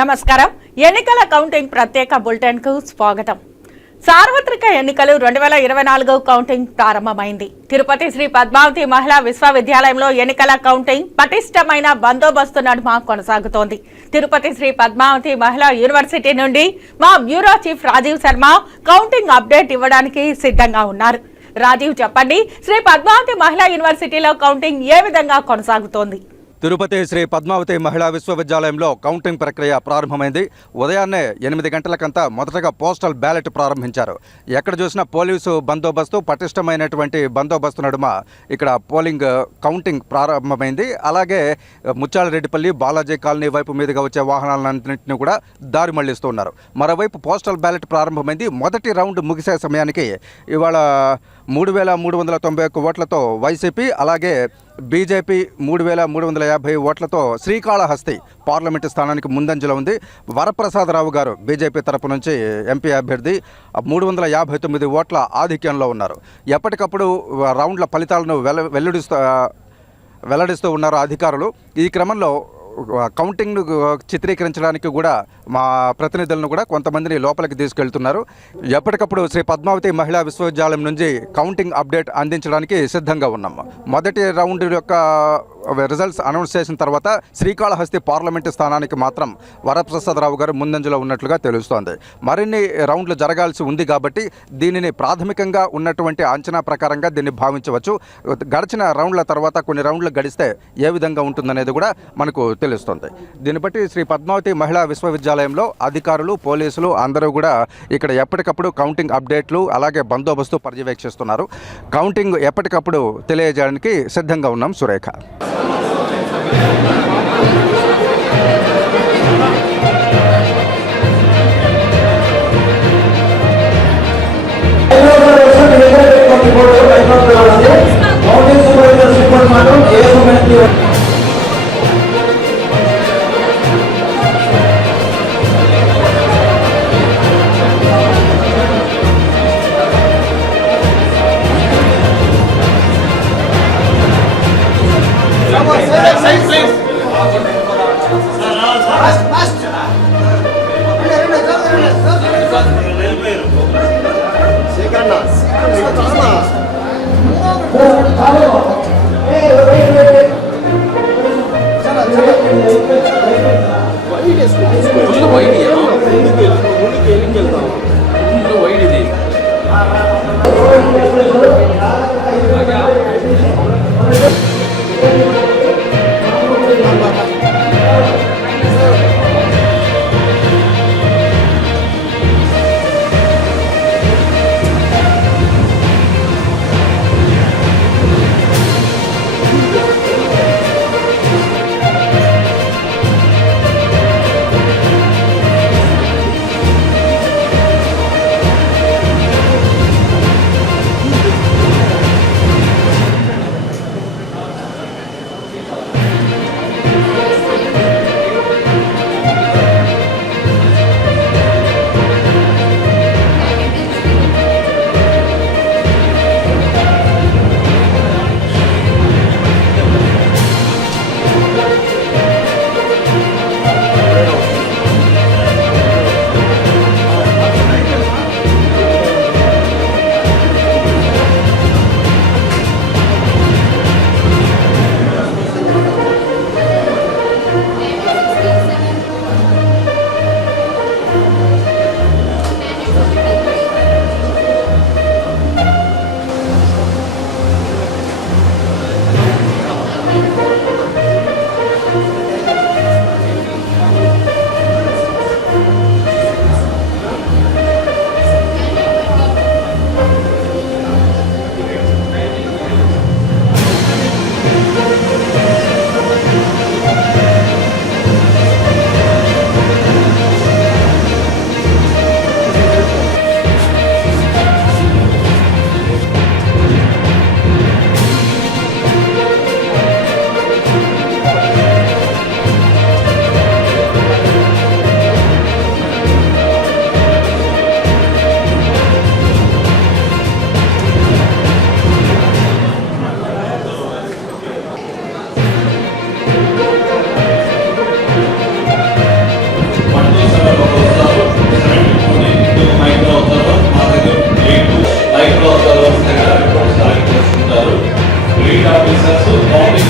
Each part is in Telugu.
నమస్కారం. ఎన్నికల కౌంటింగ్ ప్రత్యేక బులెటిన్ కు స్వాగతం. సార్వత్రిక ఎన్నికలు 2024 కౌంటింగ్ ప్రారంభమైంది. తిరుపతి శ్రీ పద్మావతి మహిళా విశ్వవిద్యాలయంలో ఎన్నికల కౌంటింగ్ పటిష్టమైన బందోబస్తు నడుమ కొనసాగుతోంది. తిరుపతి శ్రీ పద్మావతి మహిళా యూనివర్సిటీ నుండి మా bureau chief Rajeev Sharma counting update ఇవ్వడానికి సిద్ధంగా ఉన్నారు. రాజీవ్, చెప్పండి, శ్రీ పద్మావతి మహిళా యూనివర్సిటీలో కౌంటింగ్ ఏ విధంగా కొనసాగుతోంది? తిరుపతి శ్రీ పద్మావతి మహిళా విశ్వవిద్యాలయంలో కౌంటింగ్ ప్రక్రియ ప్రారంభమైంది. ఉదయాన్నే 8 గంటలకంతా మొదటగా పోస్టల్ బ్యాలెట్ ప్రారంభించారు. ఎక్కడ చూసినా పోలీసు బందోబస్తు, పటిష్టమైనటువంటి బందోబస్తు నడుమ ఇక్కడ పోలింగ్ కౌంటింగ్ ప్రారంభమైంది. అలాగే ముత్యాలరెడ్డిపల్లి, బాలాజీ కాలనీ వైపు మీదుగా వచ్చే వాహనాలన్నింటినీ కూడా దారి మళ్లిస్తూ ఉన్నారు. మరోవైపు పోస్టల్ బ్యాలెట్ ప్రారంభమైంది. మొదటి రౌండ్ ముగిసే సమయానికి ఇవాళ 3391 ఓట్లతో వైసీపీ, అలాగే బీజేపీ 3350 ఓట్లతో శ్రీకాళహస్తి పార్లమెంటు స్థానానికి ముందంజలో ఉంది. వరప్రసాదరావు గారు బీజేపీ తరపు నుంచి ఎంపీ అభ్యర్థి 359 ఓట్ల ఆధిక్యంలో ఉన్నారు. ఎప్పటికప్పుడు రౌండ్ల ఫలితాలను వెల్లడిస్తూ ఉన్నారు అధికారులు. ఈ క్రమంలో కౌంటింగ్ను చిత్రీకరించడానికి కూడా మా ప్రతినిధులను కూడా కొంతమందిని లోపలికి తీసుకెళ్తున్నారు. ఎప్పటికప్పుడు శ్రీ పద్మావతి మహిళా విశ్వవిద్యాలయం నుంచి కౌంటింగ్ అప్డేట్ అందించడానికి సిద్ధంగా ఉన్నాం. మొదటి రౌండ్ యొక్క రిజల్ట్స్ అనౌన్స్ చేసిన తర్వాత శ్రీకాళహస్తి పార్లమెంటు స్థానానికి మాత్రం వరప్రసాదరావు గారు ముందంజలో ఉన్నట్లుగా తెలుస్తోంది. మరిన్ని రౌండ్లు జరగాల్సి ఉంది కాబట్టి దీనిని ప్రాథమికంగా ఉన్నటువంటి అంచనా ప్రకారంగా దీన్ని భావించవచ్చు. గడిచిన రౌండ్ల తర్వాత కొన్ని రౌండ్లు గడిస్తే ఏ విధంగా ఉంటుందనేది కూడా మనకు తెలుస్తుంది. దీన్ని బట్టి శ్రీ పద్మావతి మహిళా విశ్వవిద్యాలయంలో అధికారులు, పోలీసులు అందరూ కూడా ఇక్కడ ఎప్పటికప్పుడు కౌంటింగ్ అప్డేట్లు, అలాగే బందోబస్తు పర్యవేక్షిస్తున్నారు. కౌంటింగ్ ఎప్పటికప్పుడు తెలియజేయడానికి సిద్ధంగా ఉన్నాం. సురేఖ.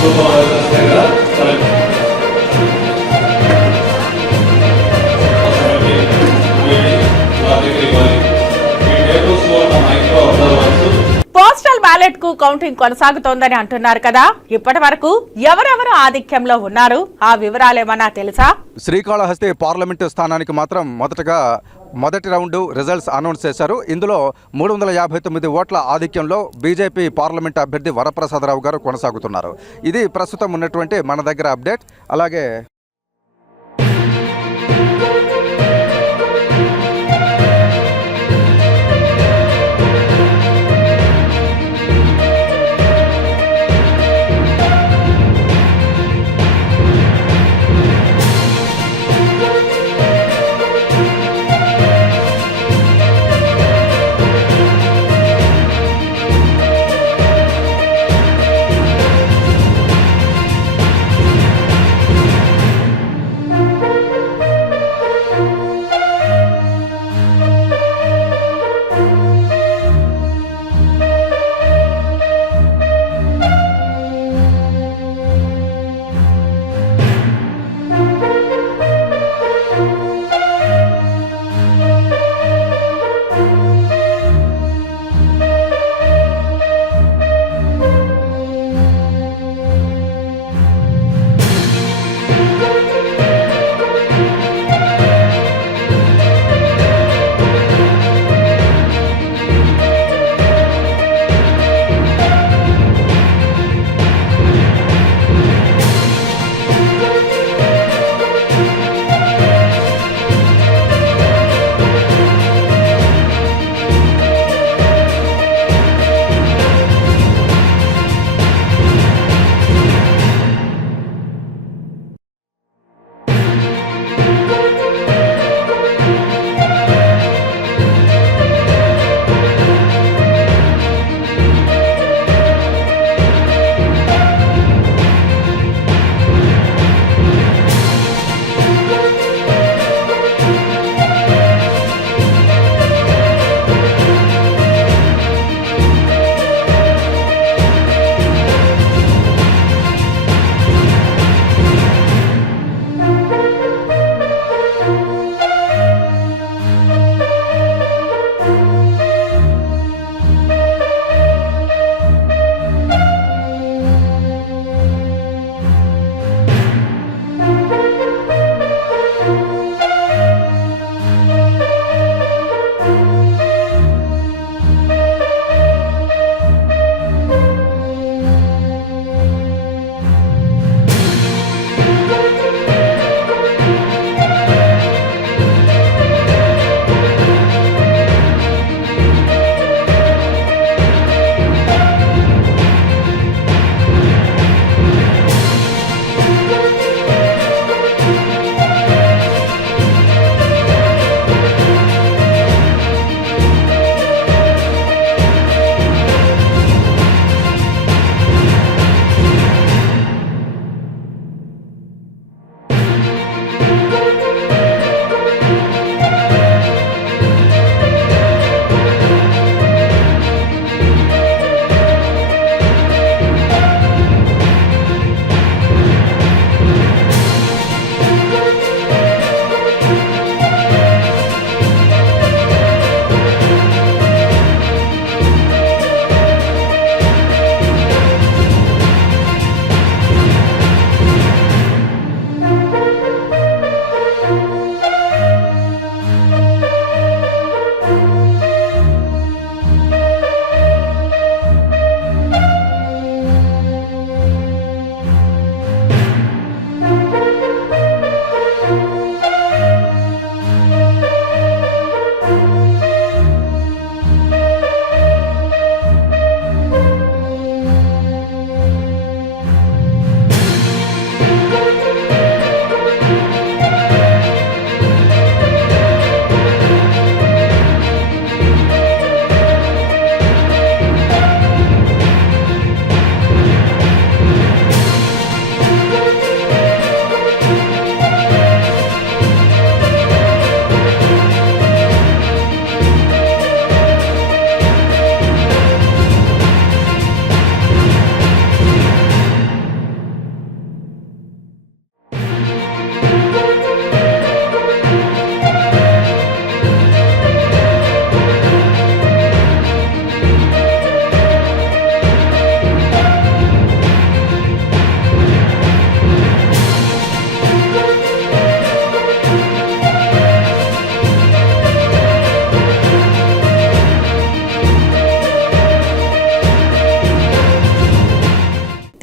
సూపర్వైజర్స్గా పోస్టల్ బ్యాలెట్ కు కౌంటింగ్ కొనసాగుతోందని అంటున్నారు కదా, ఇప్పటి వరకు ఎవరెవరు ఆధిక్యంలో ఉన్నారు, ఆ వివరాలేమన్నా తెలుసా? శ్రీకాళహస్తి పార్లమెంటు స్థానానికి మాత్రం మొదటి రౌండ్ రిజల్ట్స్ అనౌన్స్ చేశారు. ఇందులో 359 ఓట్ల ఆధిక్యంలో బీజేపీ పార్లమెంట్ అభ్యర్థి వరప్రసాదరావు గారు కొనసాగుతున్నారు. ఇది ప్రస్తుతం ఉన్నటువంటి మన దగ్గర అప్డేట్. అలాగే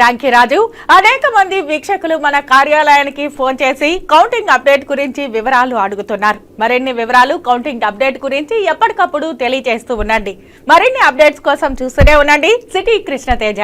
థ్యాంక్ యూ రాజు. అనేక మంది వీక్షకులు మన కార్యాలయానికి ఫోన్ చేసి కౌంటింగ్ అప్డేట్ గురించి వివరాలు అడుగుతున్నారు. మరిన్ని వివరాలు కౌంటింగ్ అప్డేట్ గురించి ఎప్పటికప్పుడు తెలియజేస్తూ ఉండండి. మరిన్ని అప్డేట్స్ కోసం చూస్తూనే ఉండండి సిటీ కృష్ణతేజ.